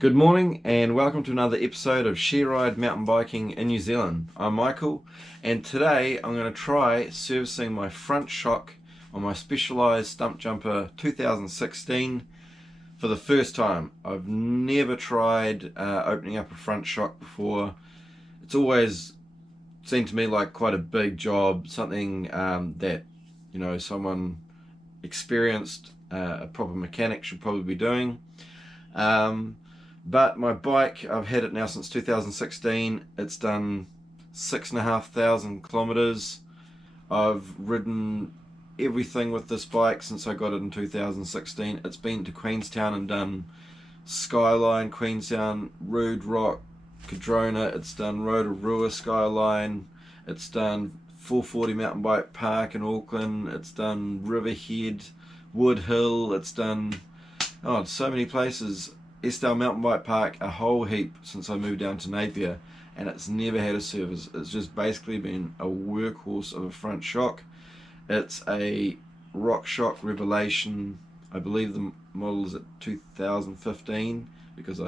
Good morning and welcome to another episode of Share Ride Mountain Biking in New Zealand. I'm Michael and today I'm going to try servicing my front shock on my Specialized Stumpjumper 2016 for the first time. I've never tried opening up a front shock before. It's always seemed to me like quite a big job, something that someone experienced, a proper mechanic should probably be doing. But my bike, I've had it now since 2016. It's done 6,500 kilometers. I've ridden everything with this bike since I got it in 2016. It's been to Queenstown and done Skyline, Queenstown, Rude Rock, Cadrona. It's done Rotorua Skyline. It's done 440 Mountain Bike Park in Auckland. It's done Riverhead, Wood Hill. It's done so many places. Estelle Mountain Bike Park, a whole heap since I moved down to Napier, and it's never had a service. It's just basically been a workhorse of a front shock. It's a RockShox Revelation. I believe the model is at 2015 because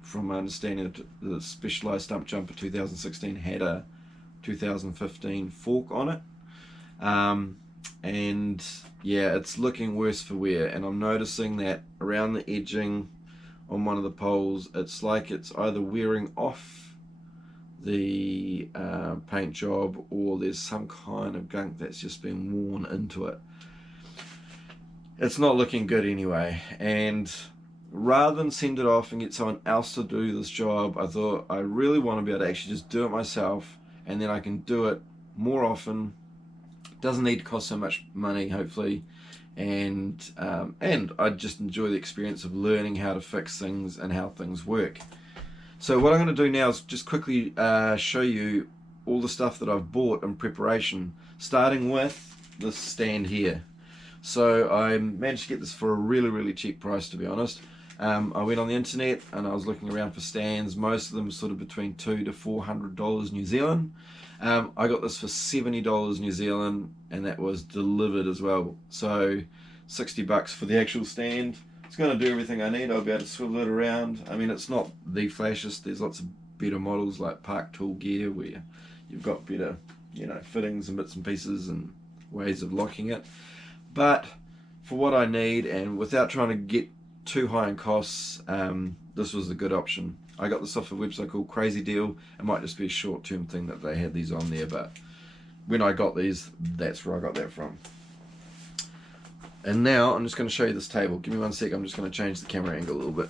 from my understanding, the Specialized Stumpjumper 2016 had a 2015 fork on it. And yeah, it's looking worse for wear, and I'm noticing that around the edging on one of the poles, it's like it's either wearing off the paint job or there's some kind of gunk that's just been worn into it. It's not looking good anyway, and rather than send it off and get someone else to do this job, I thought I really want to be able to actually just do it myself, and then I can do it more often. It doesn't need to cost so much money, hopefully. And I just enjoy the experience of learning how to fix things and how things work. So what I'm going to do now is just quickly show you all the stuff that I've bought in preparation, starting with this stand here. So I managed to get this for a really cheap price, to be honest. I went on the internet and I was looking around for stands. Most of them were sort of between $200 to $400 New Zealand. I got this for $70 New Zealand, and that was delivered as well. So $60 for the actual stand. It's going to do everything I need. I'll be able to swivel it around. I mean, it's not the flashiest. There's lots of better models like Park Tool Gear where you've got better, fittings and bits and pieces and ways of locking it. But for what I need, and without trying to get too high in costs, this was a good option. I got this off a website called Crazy Deal. It might just be a short-term thing that they had these on there, but when I got these, that's where I got that from. And now I'm just going to show you this table. Give me one sec. I'm just going to change the camera angle a little bit.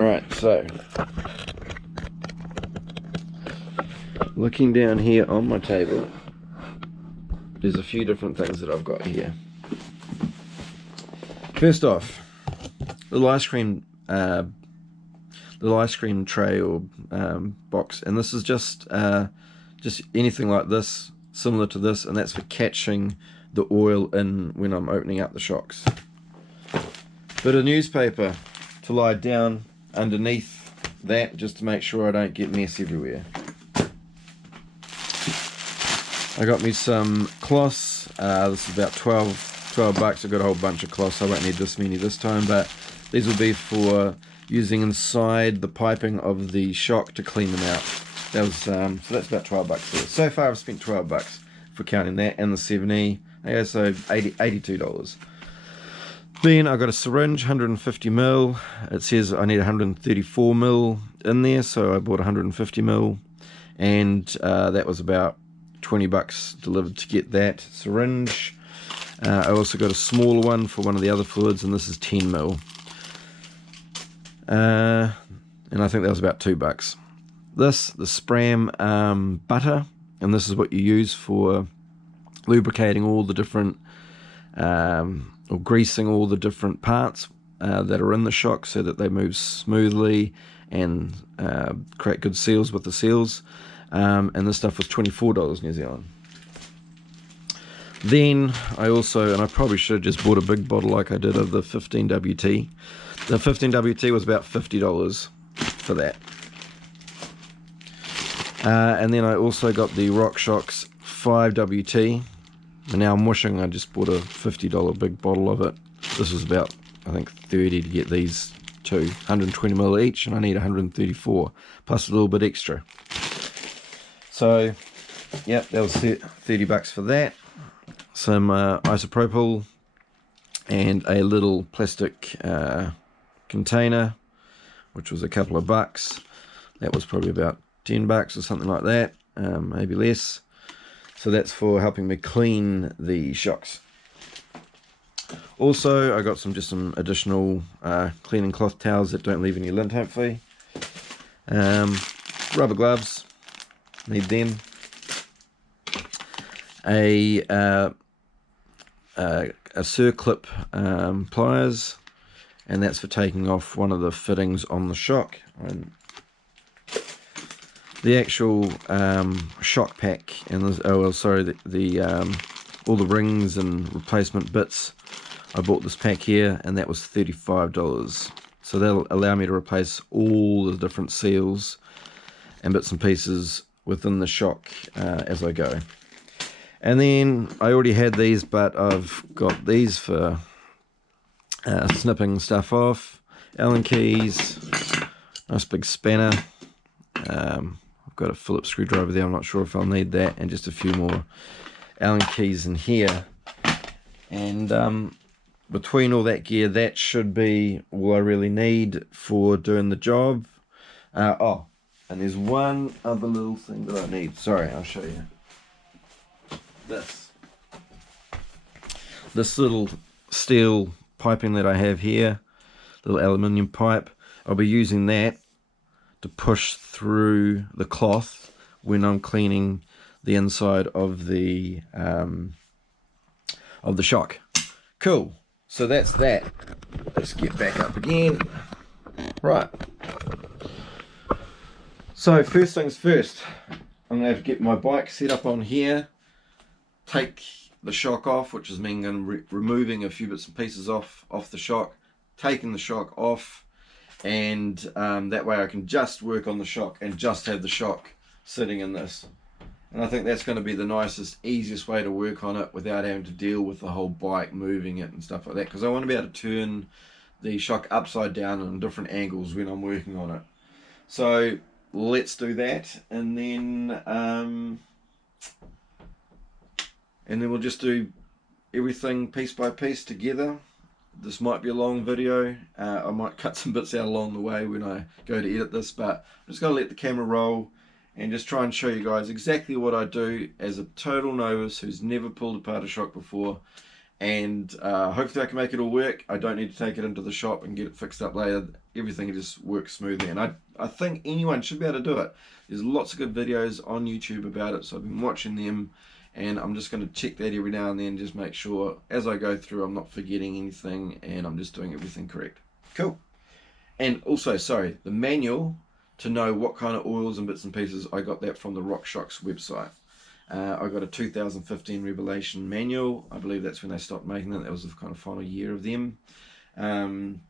Alright, so looking down here on my table, there's a few different things that I've got here. First off, little ice cream tray or box, and this is just anything like this, similar to this, and that's for catching the oil in when I'm opening up the shocks. Bit of newspaper to lie down underneath that, just to make sure I don't get mess everywhere. I got me some cloths. This is about 12 bucks. I got a whole bunch of cloths. I won't need this many this time, but these will be for using inside the piping of the shock to clean them out. That was so that's about 12 bucks there. So far I've spent 12 bucks for counting that and the 70. Okay, so $82. Then I got a syringe, 150ml. It says I need 134ml in there, so I bought 150ml, and that was about 20 bucks delivered to get that syringe. I also got a smaller one for one of the other fluids, and this is 10ml. And I think that was about $2. The Spram butter, and this is what you use for lubricating all the different or greasing all the different parts that are in the shock so that they move smoothly and create good seals with the seals. And this stuff was $24 New Zealand. Then I also, and I probably should have just bought a big bottle like I did of the 15WT. The 15WT was about $50 for that. And then I also got the RockShox 5WT. And now I'm wishing I just bought a $50 big bottle of it. This was about, I think, $30 to get these two, 120mm each, and I need 134 plus a little bit extra. So yep, that was 30 bucks for that. Some isopropyl and a little plastic container, which was a couple of bucks. That was probably about 10 bucks or something like that, maybe less. So that's for helping me clean the shocks. Also, I got some additional cleaning cloth towels that don't leave any lint, hopefully. Rubber gloves, need them. A circlip pliers, and that's for taking off one of the fittings on the shock. And the actual shock pack and all the rings and replacement bits, I bought this pack here, and that was $35. So that'll allow me to replace all the different seals and bits and pieces within the shock as I go. And then I already had these, but I've got these for snipping stuff off. Allen keys, nice big spanner. I've got a Phillips screwdriver there, I'm not sure if I'll need that, and just a few more Allen keys in here. And between all that gear, that should be all I really need for doing the job. Oh, and there's one other little thing that I need. Sorry, I'll show you. This little steel piping that I have here, little aluminium pipe, I'll be using that to push through the cloth when I'm cleaning the inside of the shock. Cool, so that's that. Let's get back up again. Right, so first things first, I'm going to have to get my bike set up on here, take the shock off, which is meaning removing a few bits and pieces off the shock, taking the shock off, and that way I can just work on the shock and just have the shock sitting in this. And I think that's going to be the nicest, easiest way to work on it without having to deal with the whole bike, moving it and stuff like that, because I want to be able to turn the shock upside down on different angles when I'm working on it. So let's do that, and then we'll just do everything piece by piece together. This might be a long video. I might cut some bits out along the way when I go to edit this, but I'm just going to let the camera roll and just try and show you guys exactly what I do as a total novice who's never pulled apart a shock before. And hopefully I can make it all work. I don't need to take it into the shop and get it fixed up later. Everything just works smoothly, and I think anyone should be able to do it. There's lots of good videos on YouTube about it, so I've been watching them, and I'm just going to check that every now and then, just make sure as I go through I'm not forgetting anything and I'm just doing everything correct. Cool. And also, sorry, the manual to know what kind of oils and bits and pieces, I got that from the RockShox website. I got a 2015 Revelation manual. I believe that's when they stopped making them. That was the kind of final year of them. And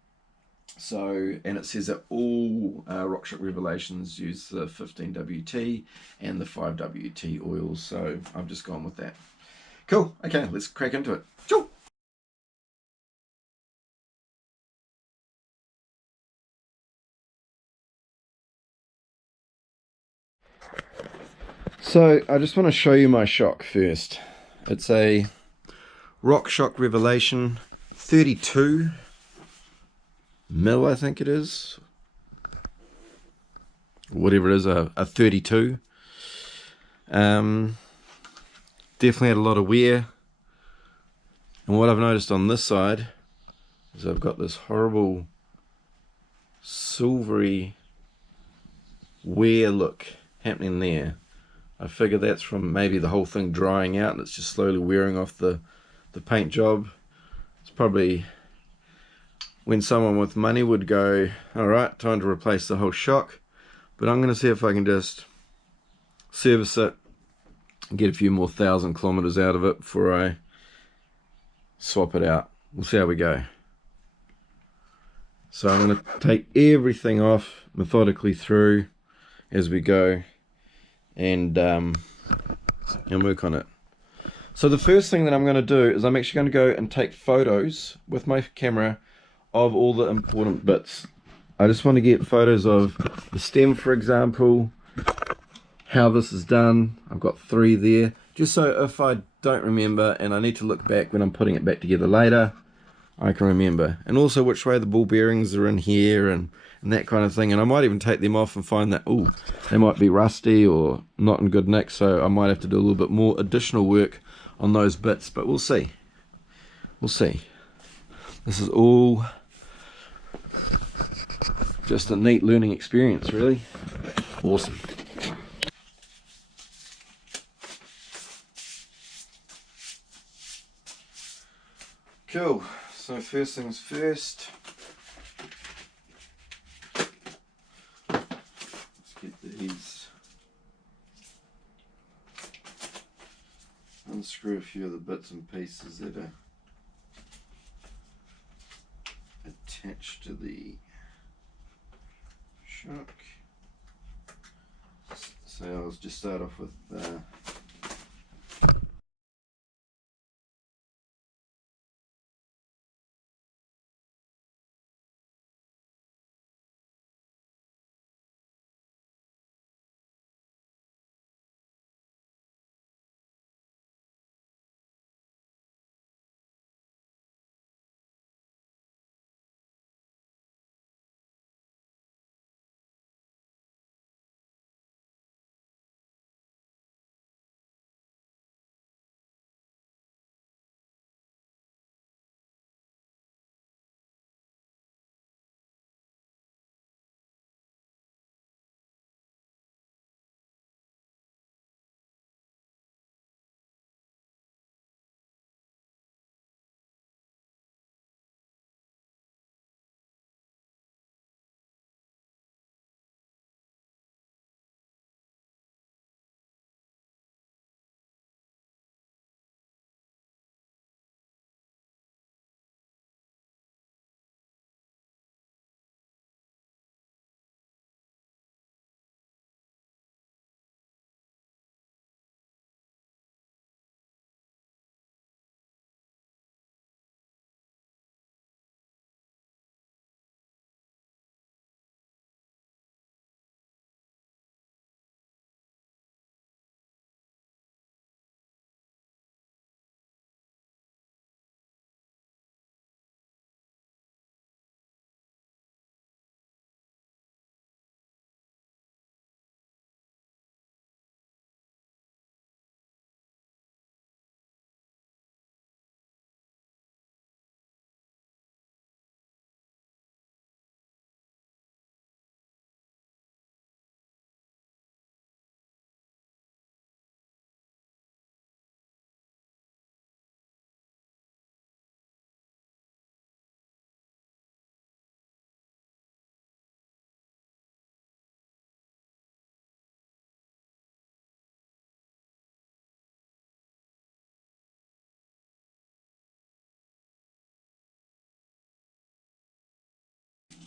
it says that all RockShox Revelations use the 15WT and the 5WT oils, so I've just gone with that. Cool, okay, let's crack into it. Choo! So I just want to show you my shock first. It's a RockShox Revelation 32 mil, I think it is, whatever it is, a 32. Definitely had a lot of wear, and what I've noticed on this side is I've got this horrible silvery wear look happening there. I figure that's from maybe the whole thing drying out and it's just slowly wearing off the paint job. It's probably when someone with money would go, alright, time to replace the whole shock. But I'm going to see if I can just service it and get a few more 1,000 kilometers out of it before I swap it out. We'll see how we go. So I'm going to take everything off methodically through as we go and work on it. So the first thing that I'm going to do is I'm actually going to go and take photos with my camera of all the important bits. I just want to get photos of the stem, for example, how this is done. I've got 3 there, just so if I don't remember and I need to look back when I'm putting it back together later, I can remember. And also which way the ball bearings are in here and that kind of thing. And I might even take them off and find that, oh, they might be rusty or not in good nick, so I might have to do a little bit more additional work on those bits, but we'll see. We'll see. This is all just a neat learning experience, really. Awesome. Cool. So first things first, let's get these, unscrew a few of the bits and pieces that are attached to the shock. So I'll just start off with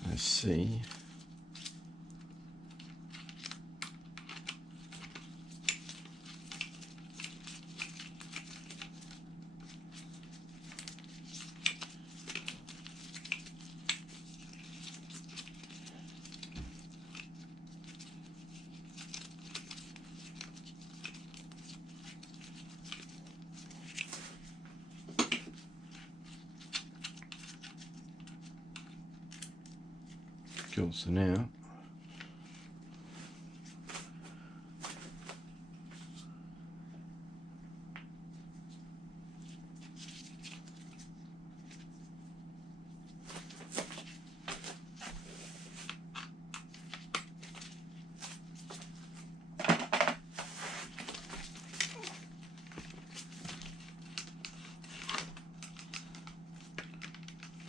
let's see. Cool, so now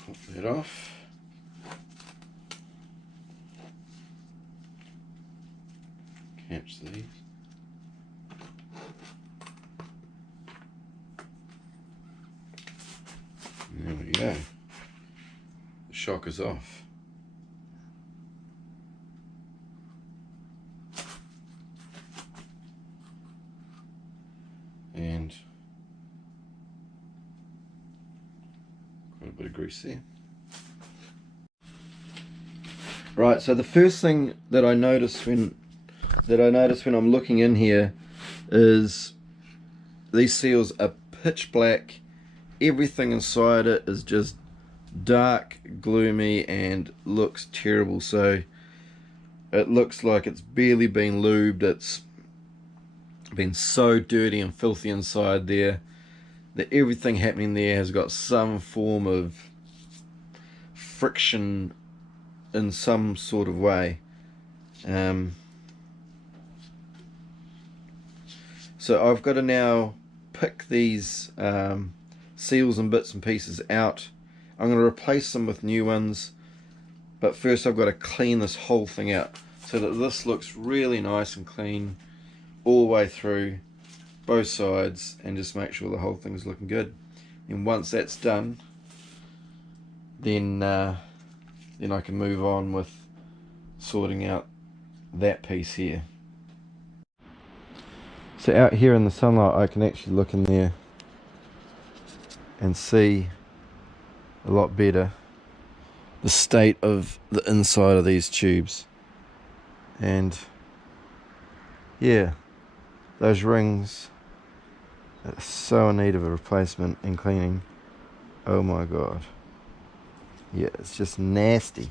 pop that off. Catch these. There we go. The shock is off. And quite a bit of grease there. Right, so the first thing that I notice when I'm looking in here is these seals are pitch black. Everything inside it is just dark, gloomy, and looks terrible. So it looks like it's barely been lubed. It's been so dirty and filthy inside there that everything happening there has got some form of friction in some sort of way. So I've got to now pick these seals and bits and pieces out. I'm going to replace them with new ones, but first I've got to clean this whole thing out so that this looks really nice and clean all the way through both sides, and just make sure the whole thing's looking good. And once that's done, then I can move on with sorting out that piece here. So out here in the sunlight I can actually look in there and see a lot better the state of the inside of these tubes. And yeah, those rings are so in need of a replacement and cleaning. Oh my god. Yeah, it's just nasty.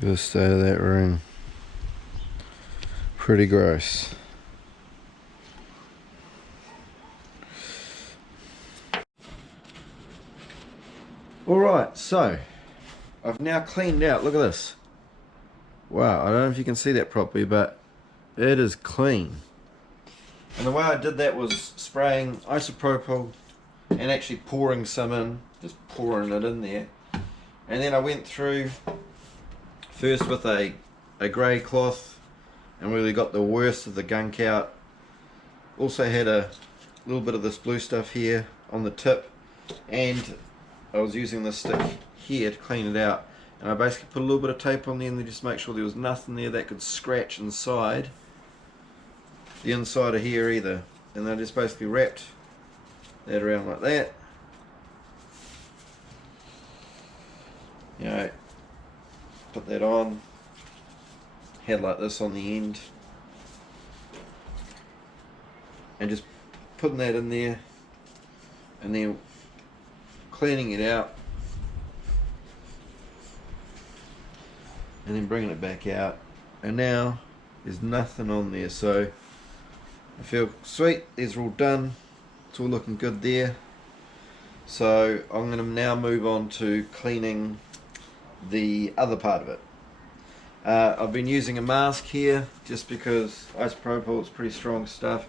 The state of that room, pretty gross. Alright, so I've now cleaned out, look at this. Wow, I don't know if you can see that properly, but it is clean. And the way I did that was spraying isopropyl and actually pouring some in, just pouring it in there. And then I went through first with a grey cloth and really got the worst of the gunk out. Also had a little bit of this blue stuff here on the tip, and I was using this stick here to clean it out. And I basically put a little bit of tape on there and then just make sure there was nothing there that could scratch inside the inside of here either. And then I just basically wrapped that around like that. You know, put that on, had like this on the end, and just putting that in there and then cleaning it out and then bringing it back out, and now there's nothing on there. So I feel sweet, these are all done, it's all looking good there. So I'm going to now move on to cleaning the other part of it. I've been using a mask here just because isopropyl is pretty strong stuff,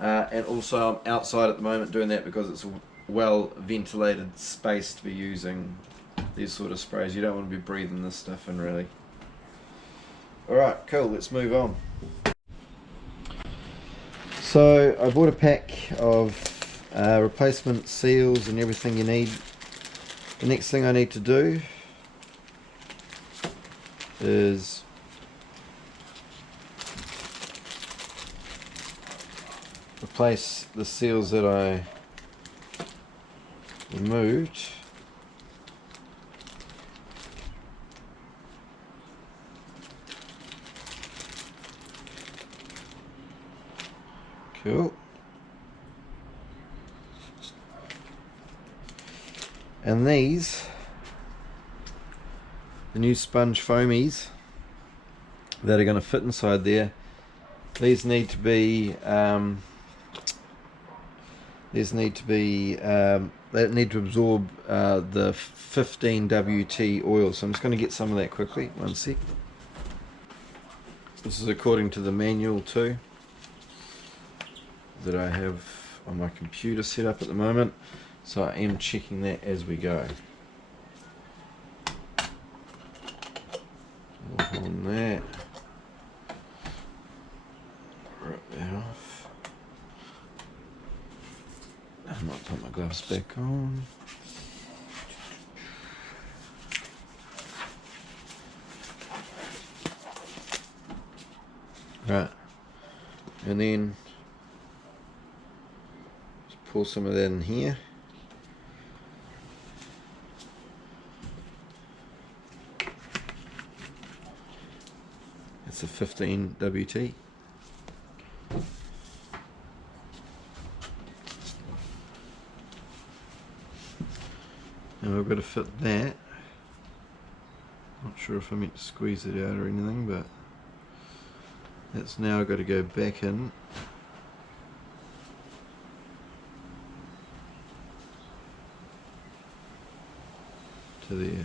and also I'm outside at the moment doing that because it's a well ventilated space to be using these sort of sprays. You don't want to be breathing this stuff in really. Alright, cool, let's move on. So I bought a pack of replacement seals and everything you need. The next thing I need to do is replace the seals that I removed. Cool. And these, the new sponge foamies that are going to fit inside there, these need to be they need to absorb the 15 WT oil. So I'm just going to get some of that quickly. One sec. This is according to the manual too that I have on my computer set up at the moment, so I am checking that as we go. On that. Rip that off. I might put my gloves back on. Right, and then just pour some of that in here. It's a 15 WT. Now we've got to fit that. Not sure if I meant to squeeze it out or anything, but that's now got to go back in to there.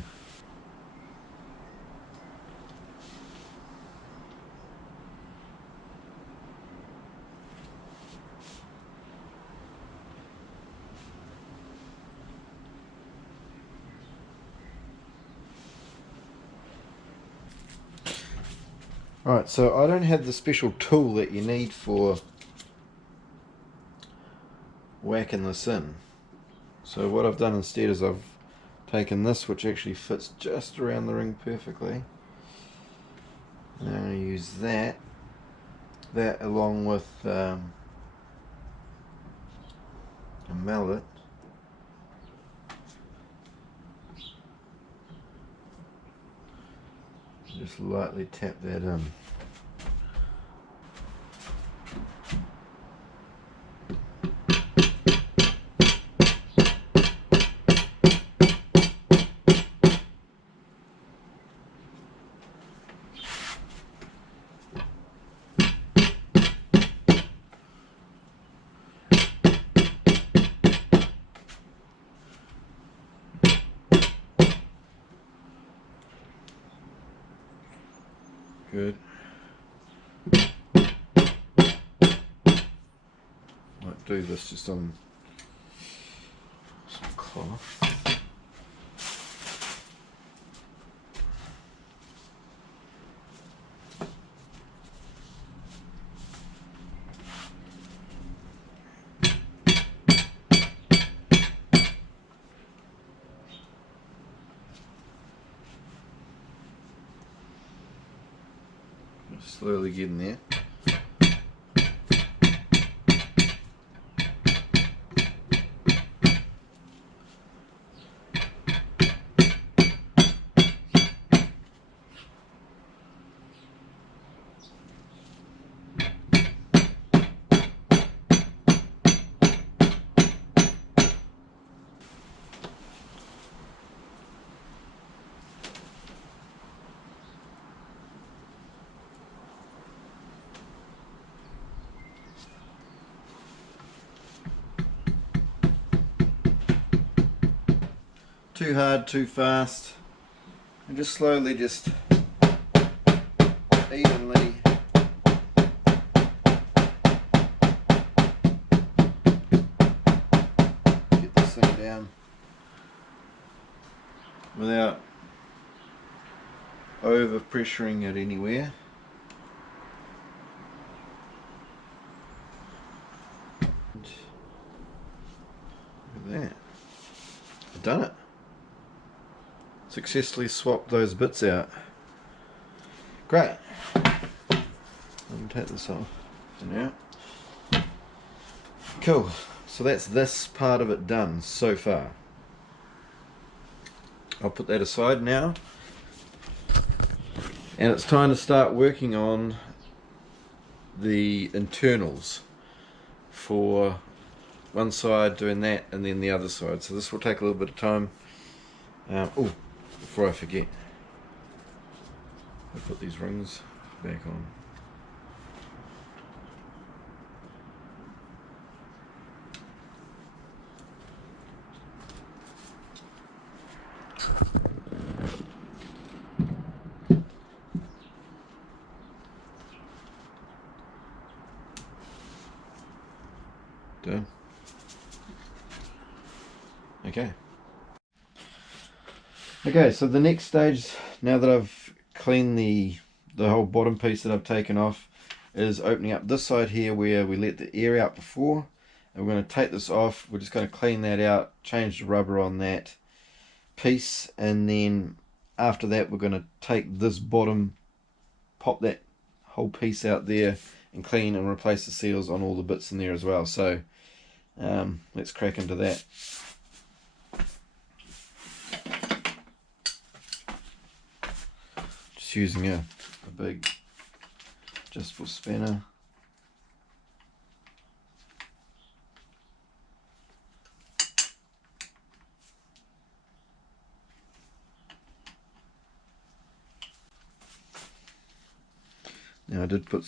Right, so I don't have the special tool that you need for whacking this in. So what I've done instead is I've taken this, which actually fits just around the ring perfectly. And I'm going to use that along with a mallet. Just lightly tap that in. Good. Might do this just on some cloth. Slowly getting there. Too hard, too fast, and just slowly, just evenly get this thing down without over pressuring it anywhere. Look at that, I've done it. Successfully swapped those bits out. Great. Let me take this off for now. Cool. So that's this part of it done so far. I'll put that aside now. And it's time to start working on the internals for one side, doing that, and then the other side. So this will take a little bit of time. Oh, before I forget, I'll put these rings back on. Done. Okay. Okay, so the next stage, now that I've clean the whole bottom piece that I've taken off is opening up this side here where we let the air out before, and we're going to take this off. We're just going to clean that out, change the rubber on that piece, and then after that we're going to take this bottom, pop that whole piece out there and clean and replace the seals on all the bits in there as well. So let's crack into that. Just using a big adjustable spanner. Now I did put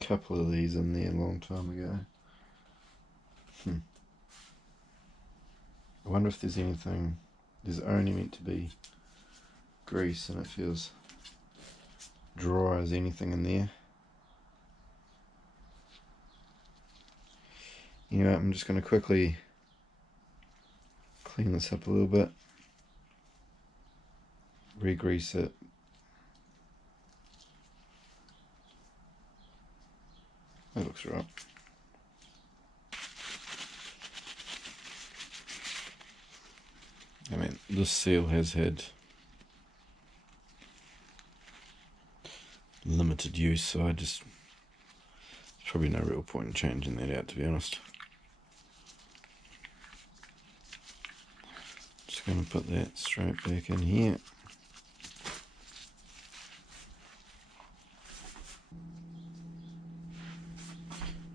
couple of these in there a long time ago. I wonder if there's anything. There's only meant to be grease, and it feels dry as anything in there. Anyway, I'm just going to quickly clean this up a little bit, re-grease it. That looks right. I mean, this seal has had limited use, so there's probably no real point in changing that out, to be honest. Just going to put that straight back in here.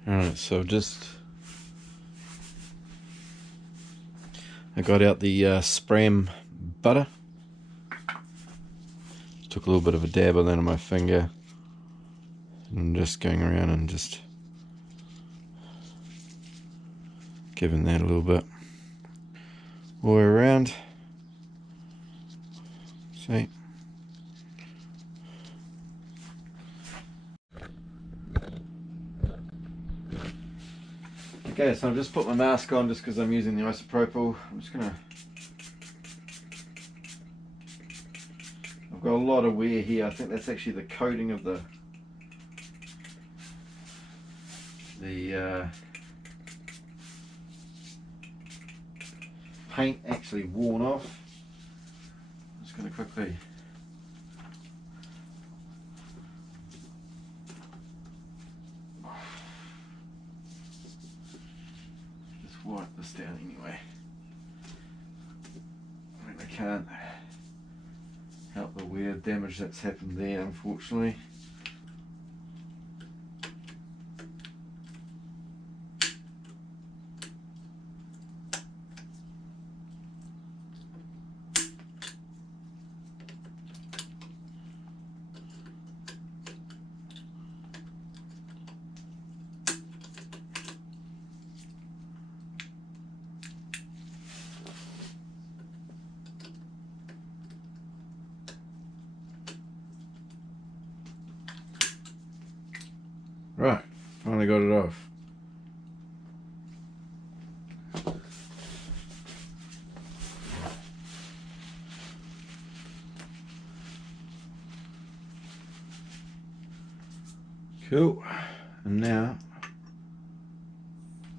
Alright, so I got out the Spram butter. Took a little bit of a dab of that on my finger. And I'm just going around and just giving that a little bit all the way around. See? Okay, so I've just put my mask on just because I'm using the isopropyl. I'm just gonna... I've got a lot of wear here. I think that's actually the coating of the paint actually worn off. I'm just gonna quickly wipe this down anyway. I mean, I can't help the wear damage that's happened there, unfortunately. Right, finally got it off. Cool. And now,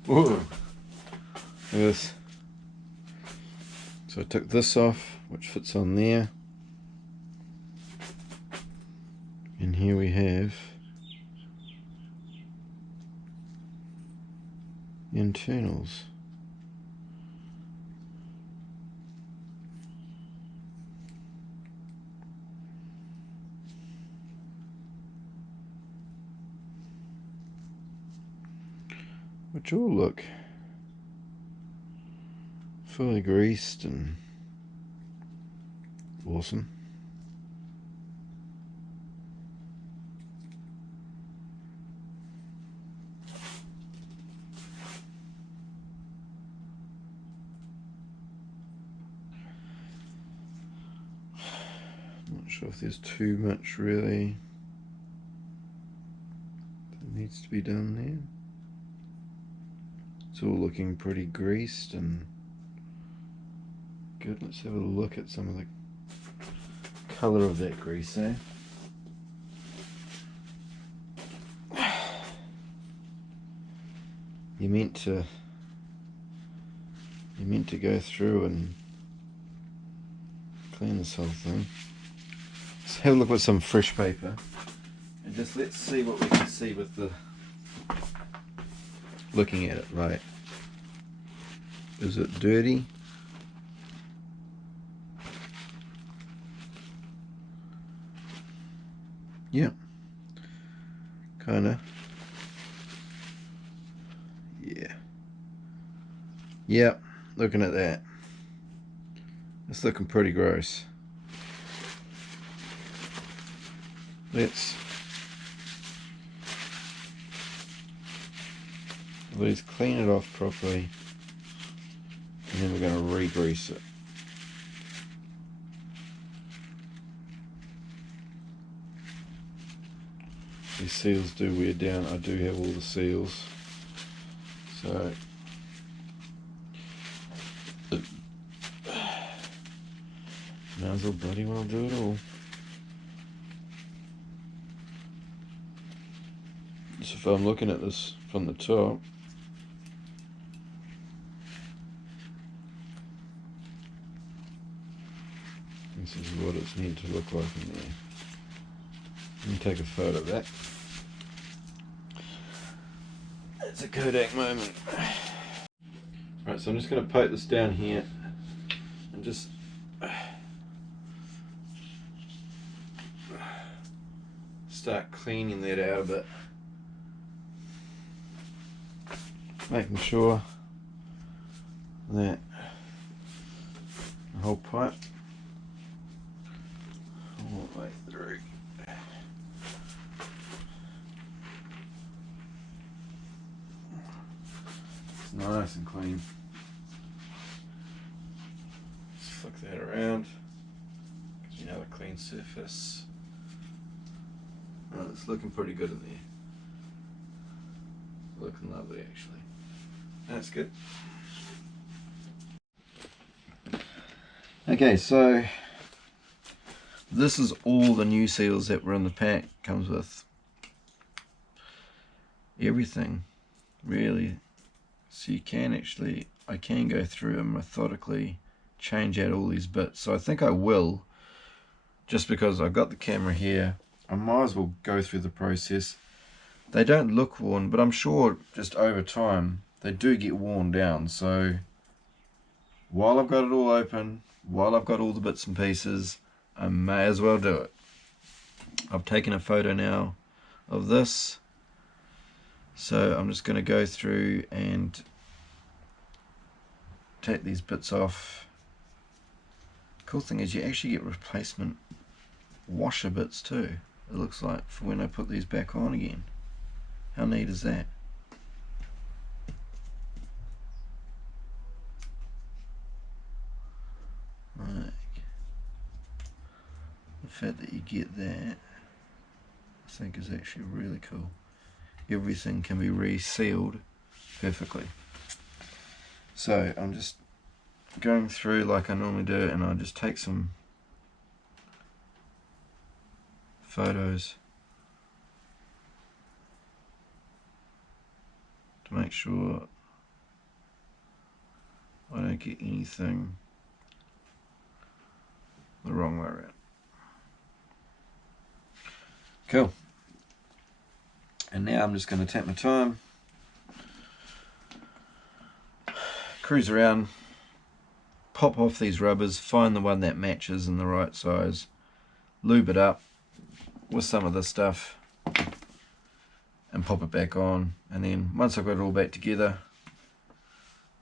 whoa, look at this. So I took this off, which fits on there. And here we have the internals. Which all look fully greased and awesome. Not sure if there's too much really that needs to be done there. It's all looking pretty greased and good. Let's have a look at some of the colour of that grease, eh? You're meant to go through and clean this whole thing. Let's have a look with some fresh paper and just let's see what we can see with the looking at it. Right, is it dirty? Yeah, kinda. Yeah, looking at that, it's looking pretty gross. Let's clean it off properly, and then we're going to re-grease it. These seals do wear down. I do have all the seals, so might as well bloody well do it all. So if I'm looking at this from the top, this is what it's meant to look like in there. Let me take a photo of that. It's a Kodak moment. Right, so I'm just going to poke this down here and just start cleaning that out a bit, making sure that the whole pipe all the way through. It's nice and clean. Just flick that around, gives you another clean surface. Oh, it's looking pretty good in there. Looking lovely, actually. That's good. Okay, so this is all the new seals that were in the pack. Comes with everything, really. So you can actually, I can go through and methodically change out all these bits. So I think I will, just because I've got the camera here. I might as well go through the process. They don't look worn, but I'm sure just over time they do get worn down. So while I've got it all open, while I've got all the bits and pieces, I may as well do it. I've taken a photo now of this, so I'm just going to go through and take these bits off. Cool thing is you actually get replacement washer bits too, it looks like, for when I put these back on again. How neat is that? Like, the fact that you get that, I think is actually really cool. Everything can be resealed perfectly. So I'm just going through like I normally do, and I just take some photos to make sure I don't get anything the wrong way around. Cool. And now I'm just going to take my time, cruise around, pop off these rubbers, find the one that matches in the right size, lube it up with some of this stuff, and pop it back on. And then once I've got it all back together,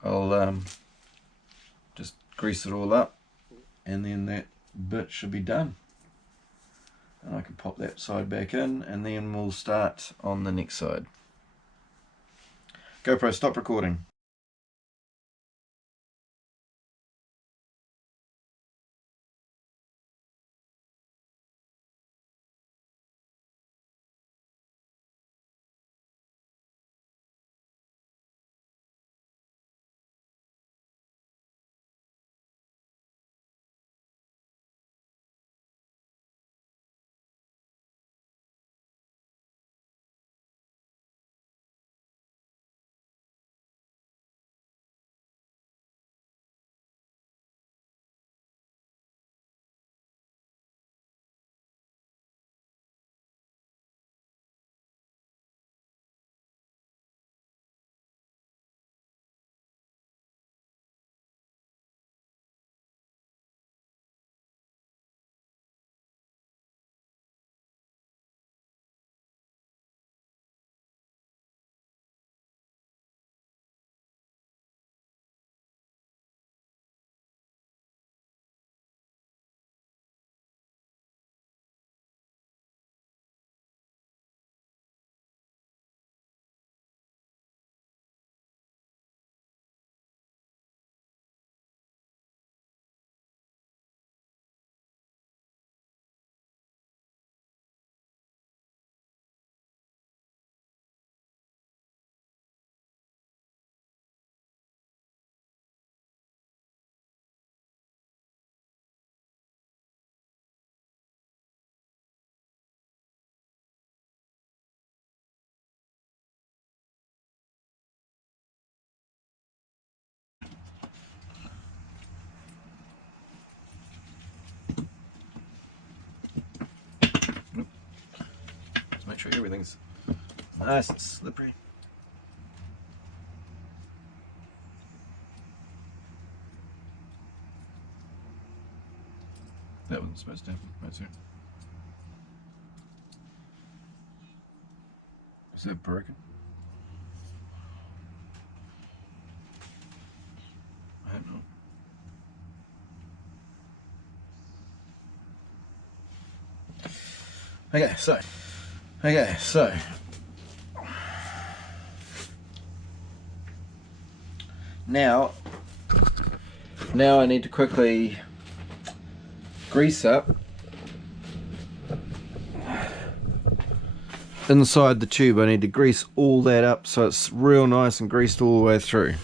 I'll just grease it all up, and then that bit should be done. And I can pop that side back in, and then we'll start on the next side. GoPro, stop recording. sure everything's nice and slippery. That wasn't supposed to happen. Right, sir. Is that broken? I don't know. Okay, so now I need to quickly grease up inside the tube. I need to grease all that up so it's real nice and greased all the way through.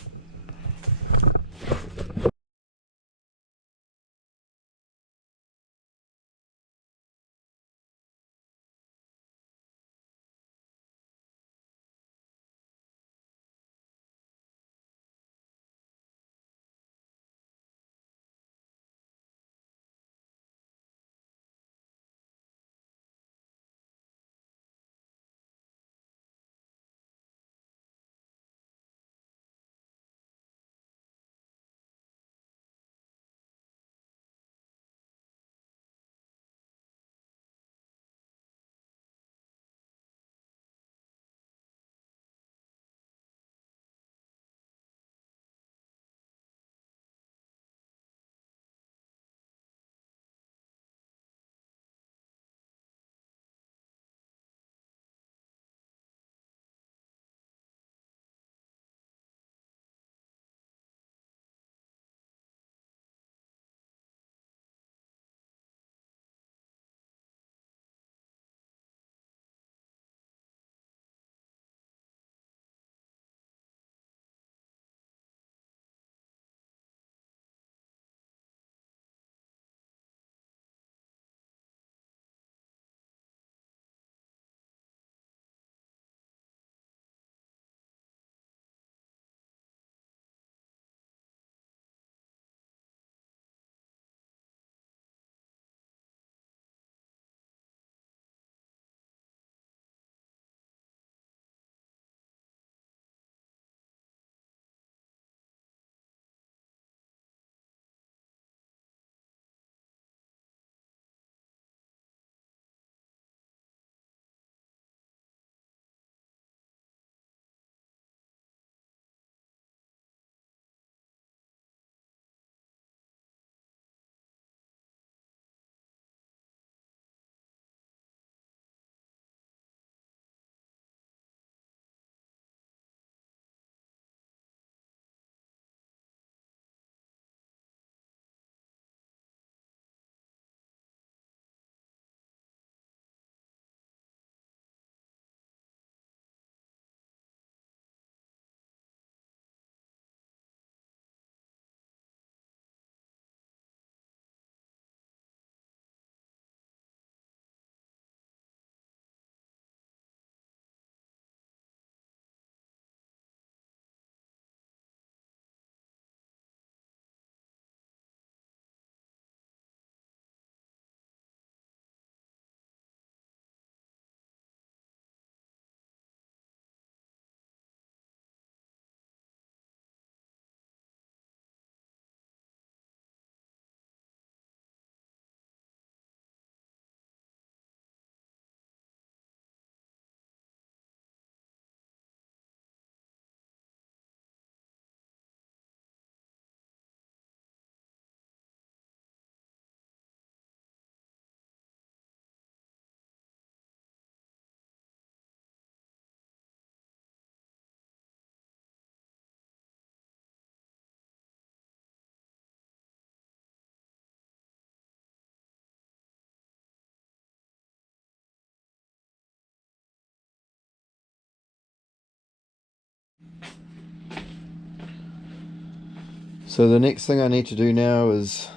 So the next thing I need to do now is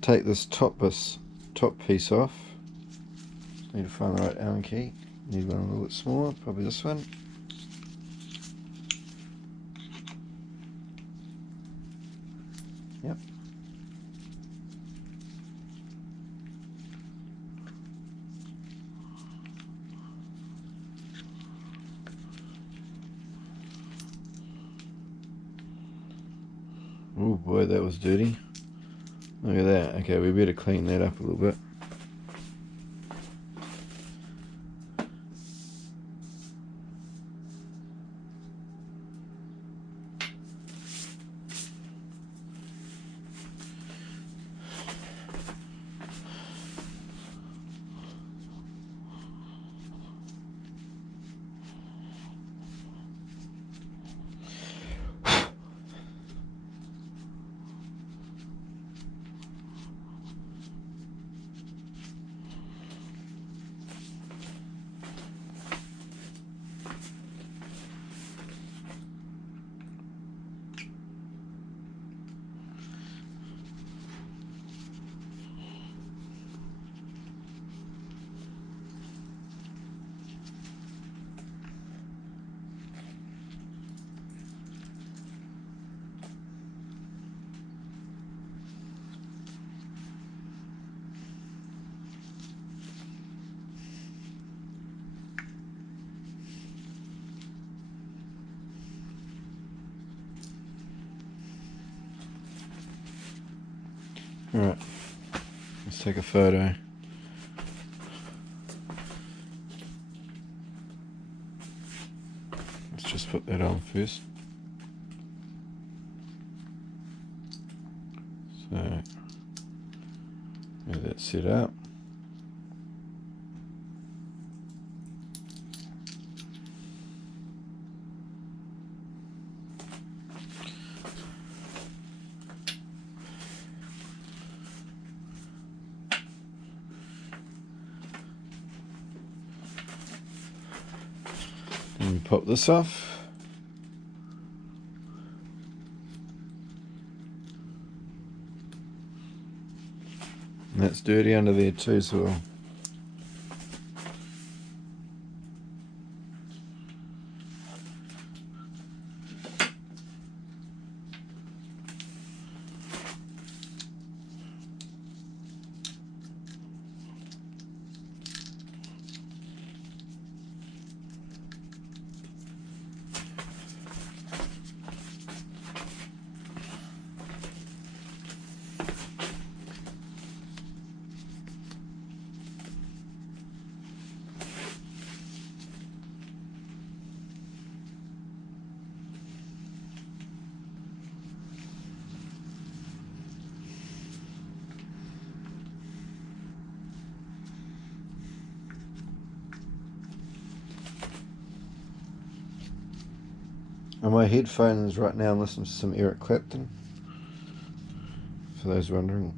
take this top piece off. Need to find the right Allen key. Need one a little bit smaller, probably this one. Yep. Oh boy, that was dirty. Look at that. Okay, we better clean that up a little bit. Alright, let's take a photo. Let's just put that on first. So, get that set up. And we pop this off. And that's dirty under there too, so we'll on my headphones right now, I'm listening to some Eric Clapton, for those wondering.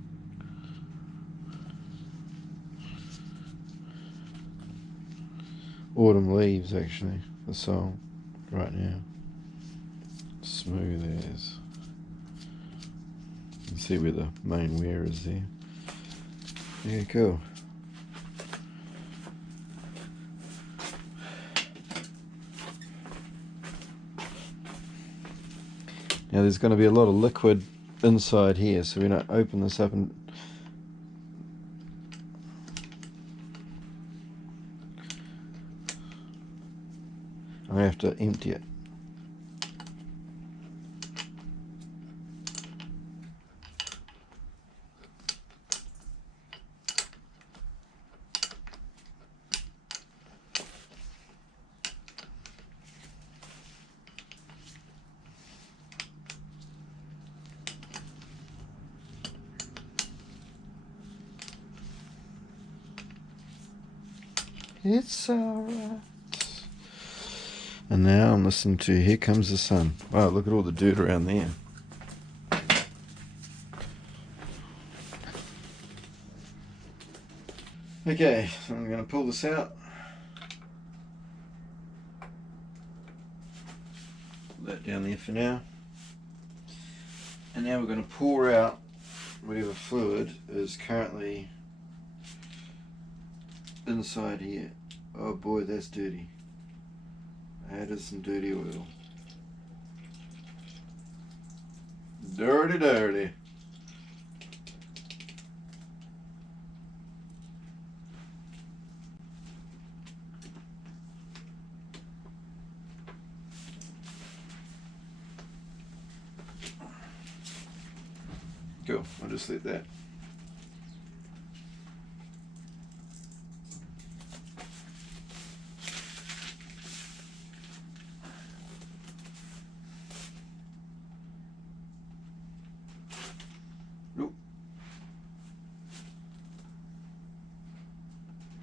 Autumn Leaves, actually, the song, right now. Smooth as. You can see where the main wear is there. Yeah, cool. Now there's going to be a lot of liquid inside here, so we're going to open this up and I'm going to have to empty it. It's alright. And now I'm listening to Here Comes the Sun. Wow, look at all the dirt around there. Okay, so I'm going to pull this out. Put that down there for now. And now we're going to pour out whatever fluid is currently inside here. Oh boy, that's dirty. That is some dirty oil. Dirty, dirty. Cool, I'll just let that. Nope.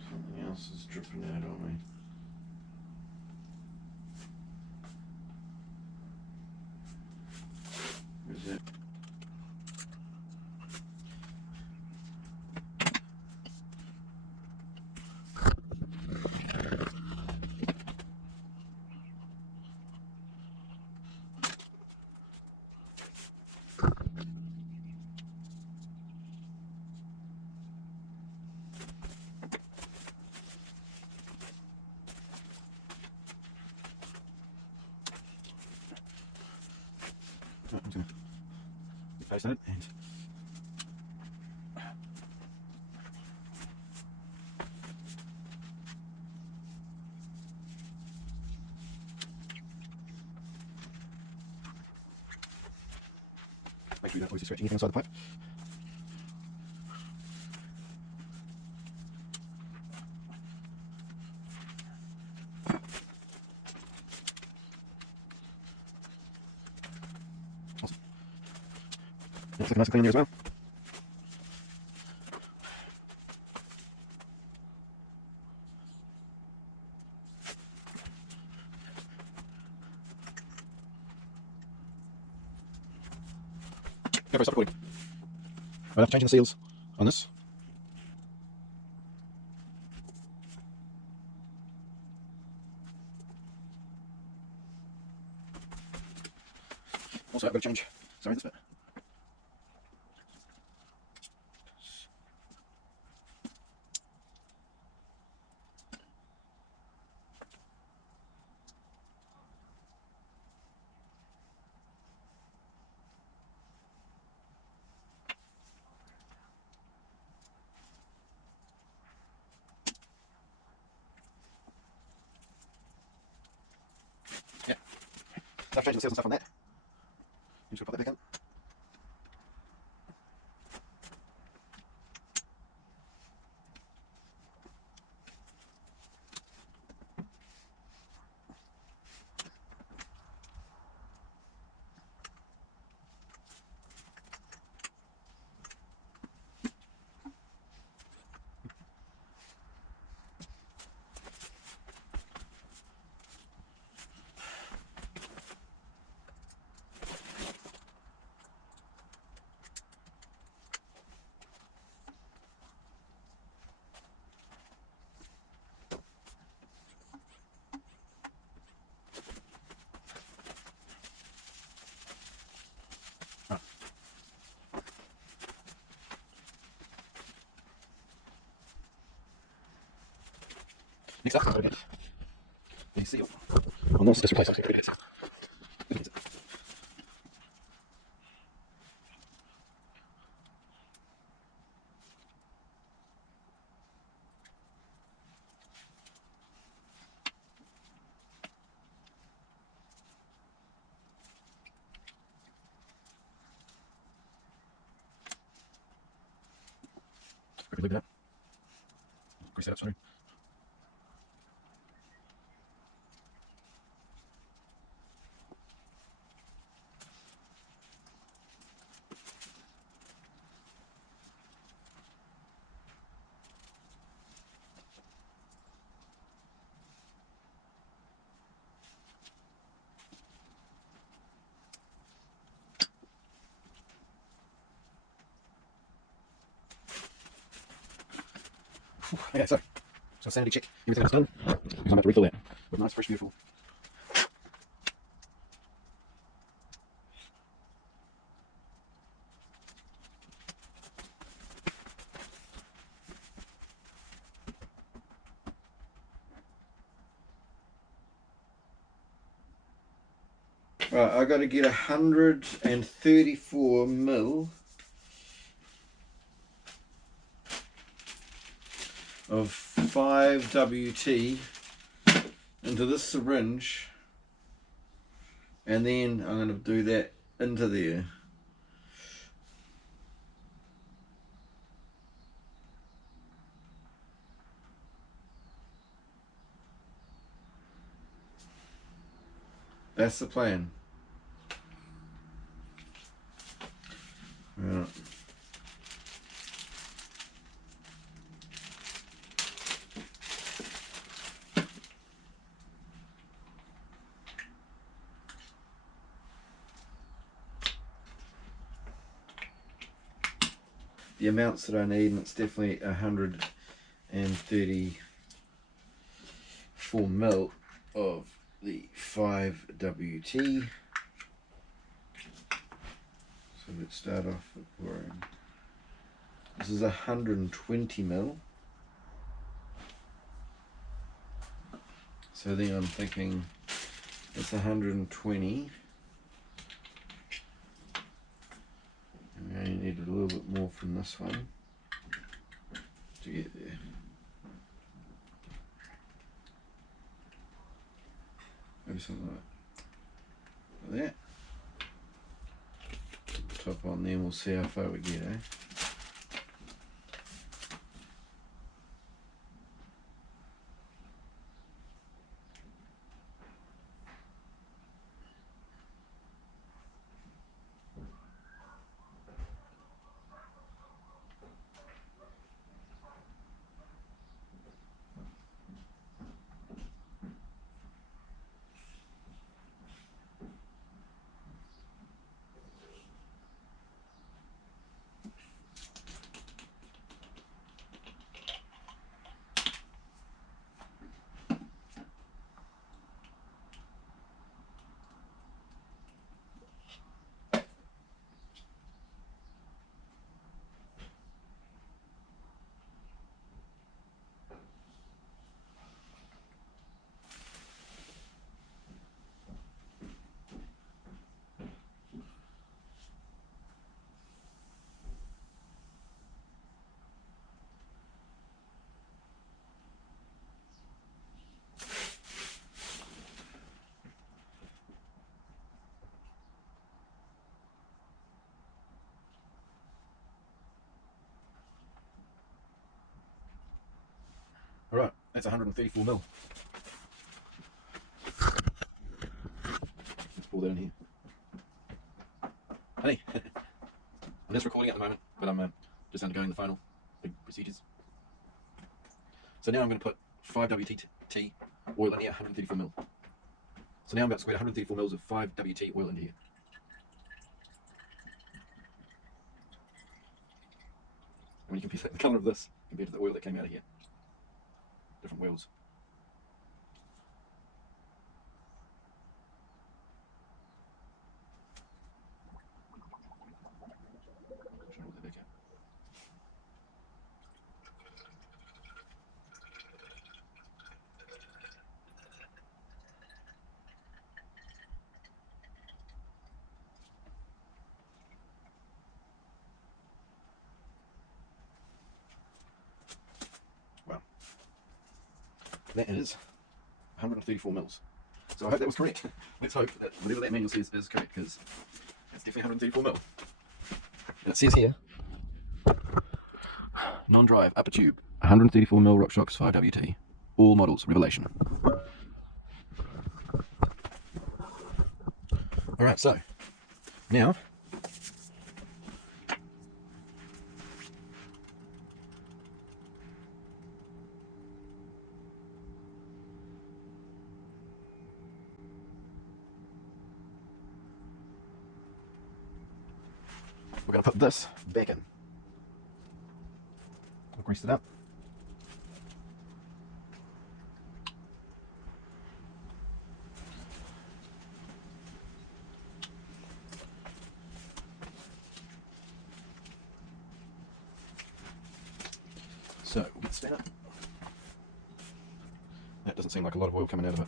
Something else is dripping out on me. Where's that? Oh, I'm going to place that and make sure you don't always scratch anything inside the pipe. Awesome. Yeah, it's looking nice and clean there as well. Go for a stop recording. Right, after changing the seals on this. Also, I've got to change. Sorry, this bit. Yeah. So I've changed the seals and stuff on that. I'm just going to pop that back in. Right. Next up, we'll get the seal. On this, just replace something. Quickly leave it up. Grease it up, sorry. Okay, so sanity check everything that's done. Because I'm about to refill that with nice, fresh, beautiful. Right, I got to get 134 mil of 5WT into this syringe, and then I'm going to do that into there. That's the plan. Right. The amounts that I need, and it's definitely 134 mil of the 5WT. So let's start off with pouring. This is 120 mil. So then I'm thinking it's 120. And we only needed a little bit more from this one to get there. Maybe something like that. Top on there, we'll see how far we get, eh? Alright, that's 134 mil. Let's pour that in here. Hey, I'm just recording at the moment, but I'm just undergoing the final big procedures. So now I'm going to put 5WT oil in here, 134 mil. So now I'm about to squeeze 134 mils of 5WT oil into here. And when you compare the colour of this compared to the oil that came out of here, different wells. Wow. That is 134 mils. So I hope that was correct. Let's hope that whatever that manual says is correct, because it's definitely 134 mil. And it says here, non-drive, upper tube, 134 mil RockShox 5WT, all models, Revelation. Alright, so now we're going to put this back in. We'll grease it up. So we'll get the spanner. That doesn't seem like a lot of oil coming out of it.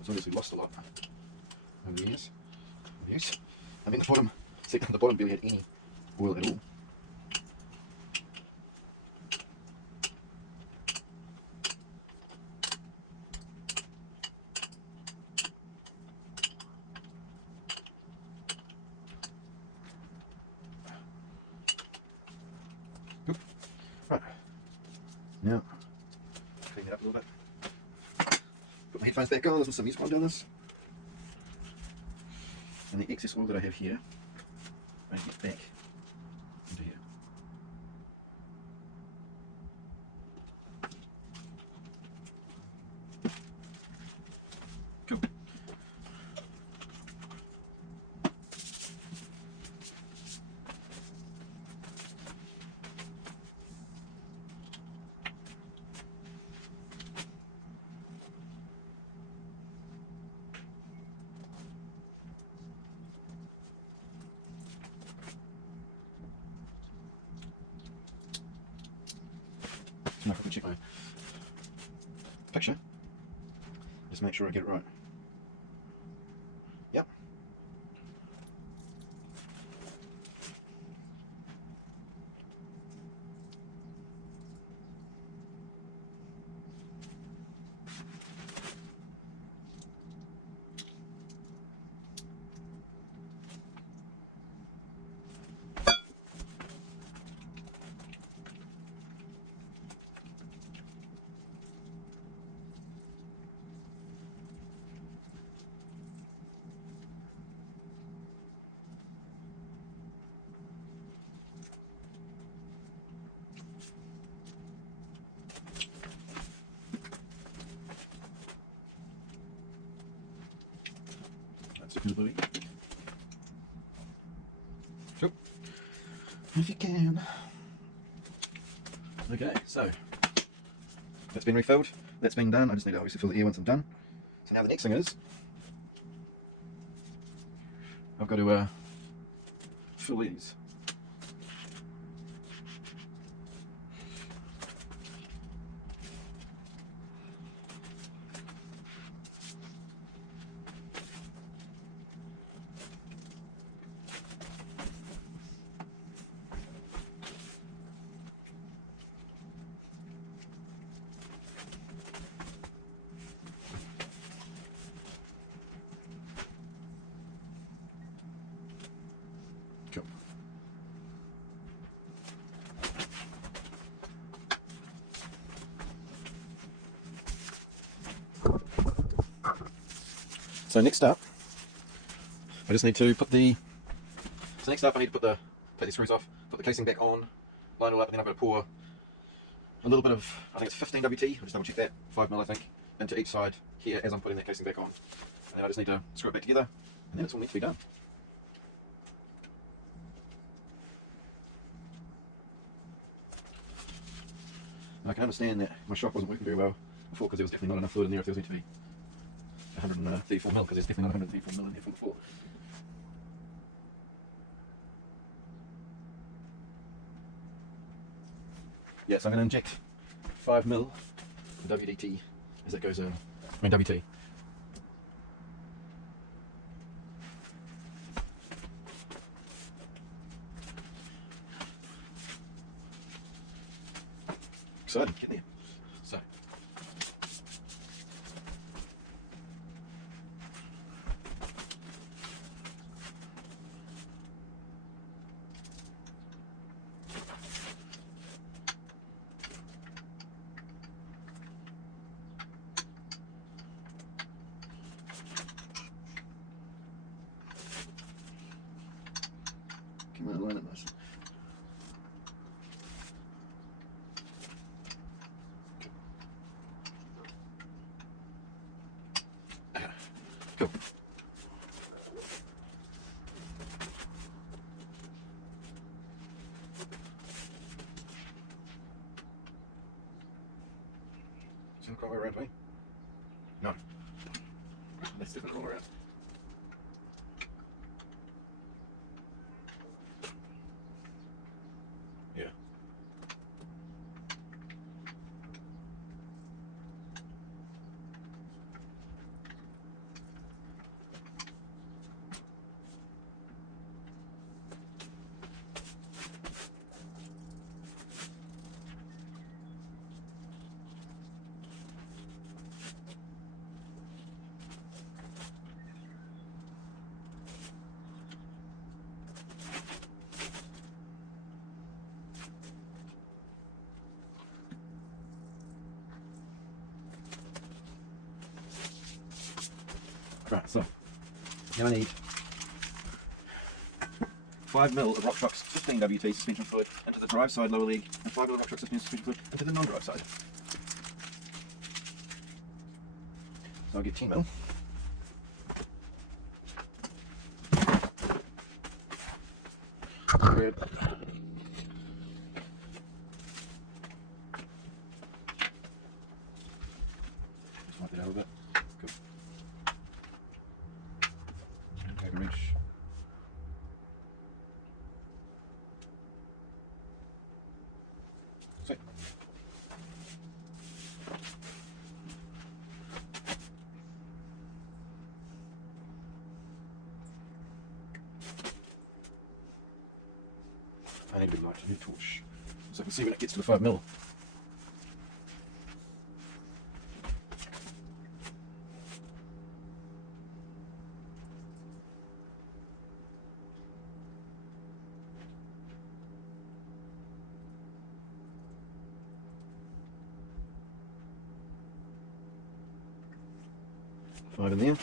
It's obviously lost a lot over the years. I mean, the bottom barely had any oil at all. Right. Now headphones back on, listen to some music while I'm doing this. And the excess oil that I have here, I get back into here. Cool. Now if I can check my picture, just make sure I get it right. Yep. That's a good buoy. Cool. If you can. Okay, so that's been refilled. That's been done. I just need to obviously fill the air once I'm done. So now the next thing is I've got to fill these. Cool. So next up, I just need to put the. So next up, I need to take the screws off, put the casing back on, line it all up, and then I've got to pour a little bit of, I think it's 15 WT. I'll just double check that, 5 mil I think, into each side here as I'm putting that casing back on. And then I just need to screw it back together, and then it's all meant to be done. Now, I can understand that my shock wasn't working very well before because there was definitely not enough fluid in there if there was meant to be 134 mil, because there's definitely not 134 mil in there from before. Yeah, so I'm going to inject 5 mil WDT as it goes in. I mean WT. Excited, get there. So. Come on, line it nicely. Cool. Is it quite way around me? No. Let's do it all around. Yeah. Right, so now I need 5mm of RockShox 15 WT suspension fluid into the drive side lower leg, and 5mm of RockShox suspension fluid into the non-drive side. So I'll get 10mm. Red. Just wipe that out a bit. Cool. And take a wrench. Sweet. I need a bit of light, I need a torch, so I can see when it gets to the 5mm. Five in there.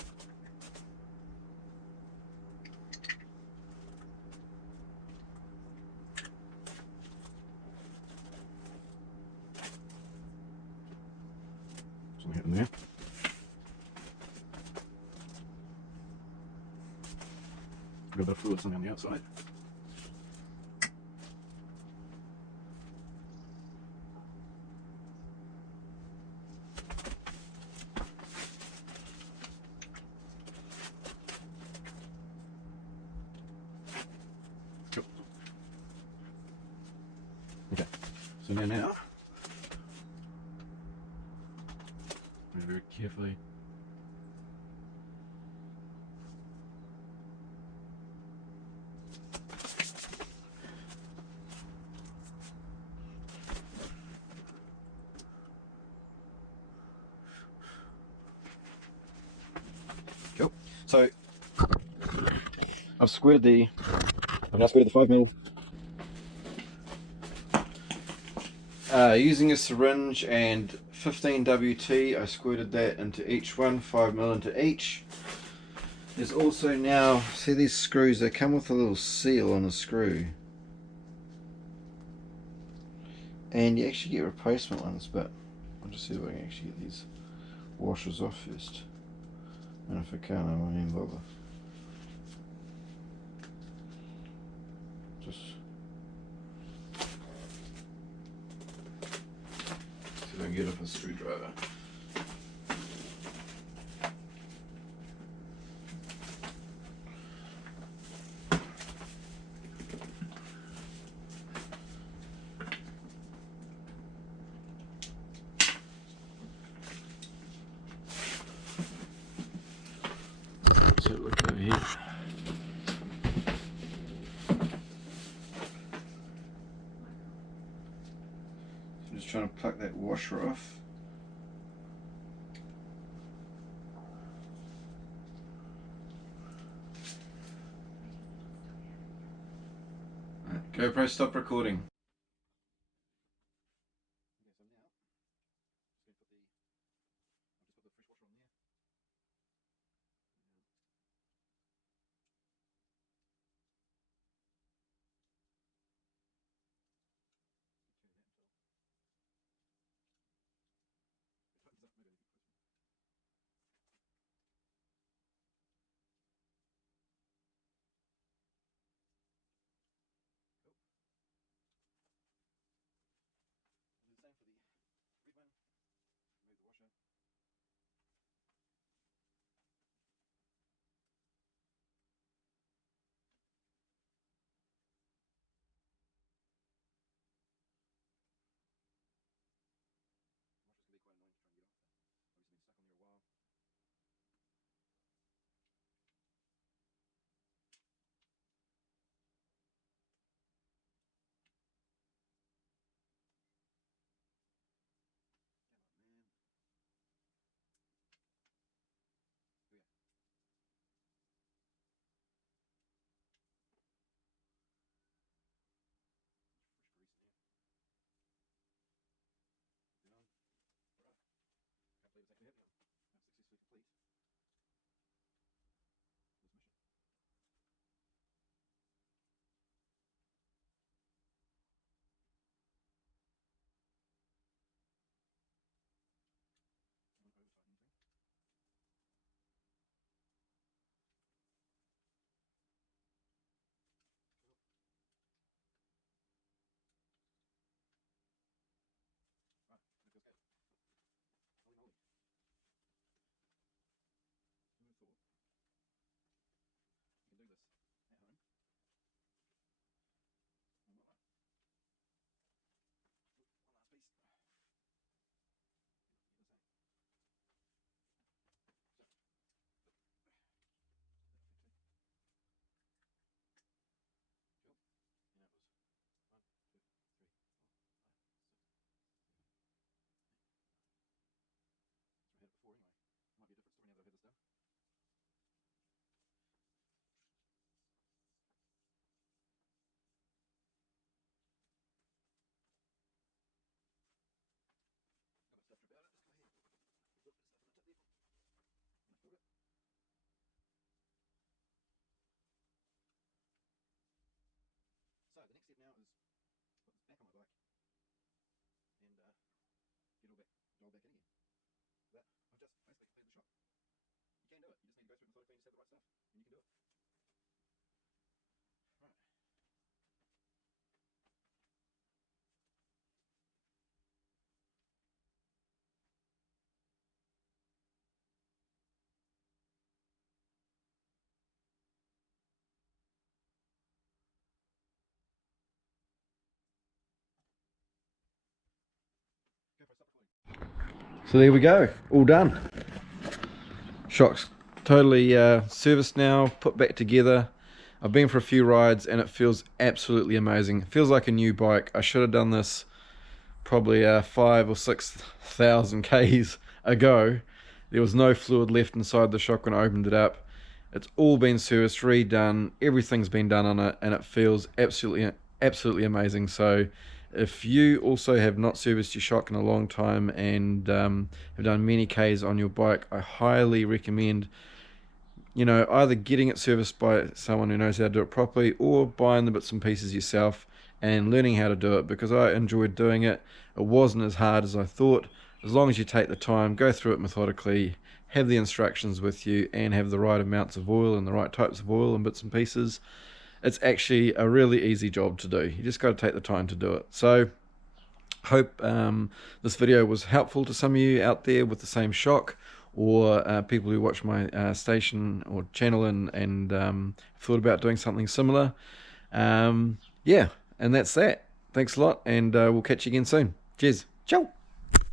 Something in there. Got a bit of fluid something on the outside. Cool. Okay, so now very carefully. Cool. So I've squared I've now squared the 5mm. Using a syringe and 15 WT, I squirted that into each one, 5mm into each. There's also now, see these screws, they come with a little seal on the screw. And you actually get replacement ones, but I'll just see if I can actually get these washers off first. And if I can't, I won't even bother. Just see if I can get up a screwdriver. Let's have a look over here. I'm just trying to pluck that washer off. GoPro, stop recording. You can do it. Right. Go for it, stop recording. So there we go, all done. Shock's totally serviced now, put back together. I've been for a few rides and it feels absolutely amazing. It feels like a new bike. I should have done this probably 5 or 6,000 Ks ago. There was no fluid left inside the shock when I opened it up. It's all been serviced, redone, everything's been done on it, and it feels absolutely amazing. So if you also have not serviced your shock in a long time and have done many Ks on your bike, I highly recommend, you know, either getting it serviced by someone who knows how to do it properly or buying the bits and pieces yourself and learning how to do it, because I enjoyed doing it. It wasn't as hard as I thought. As long as you take the time, go through it methodically, have the instructions with you, and have the right amounts of oil and the right types of oil and bits and pieces, it's actually a really easy job to do. You just got to take the time to do it. So hope this video was helpful to some of you out there with the same shock, or people who watch my station or channel and thought about doing something similar. Yeah, and that's that. Thanks a lot, and we'll catch you again soon. Cheers. Ciao.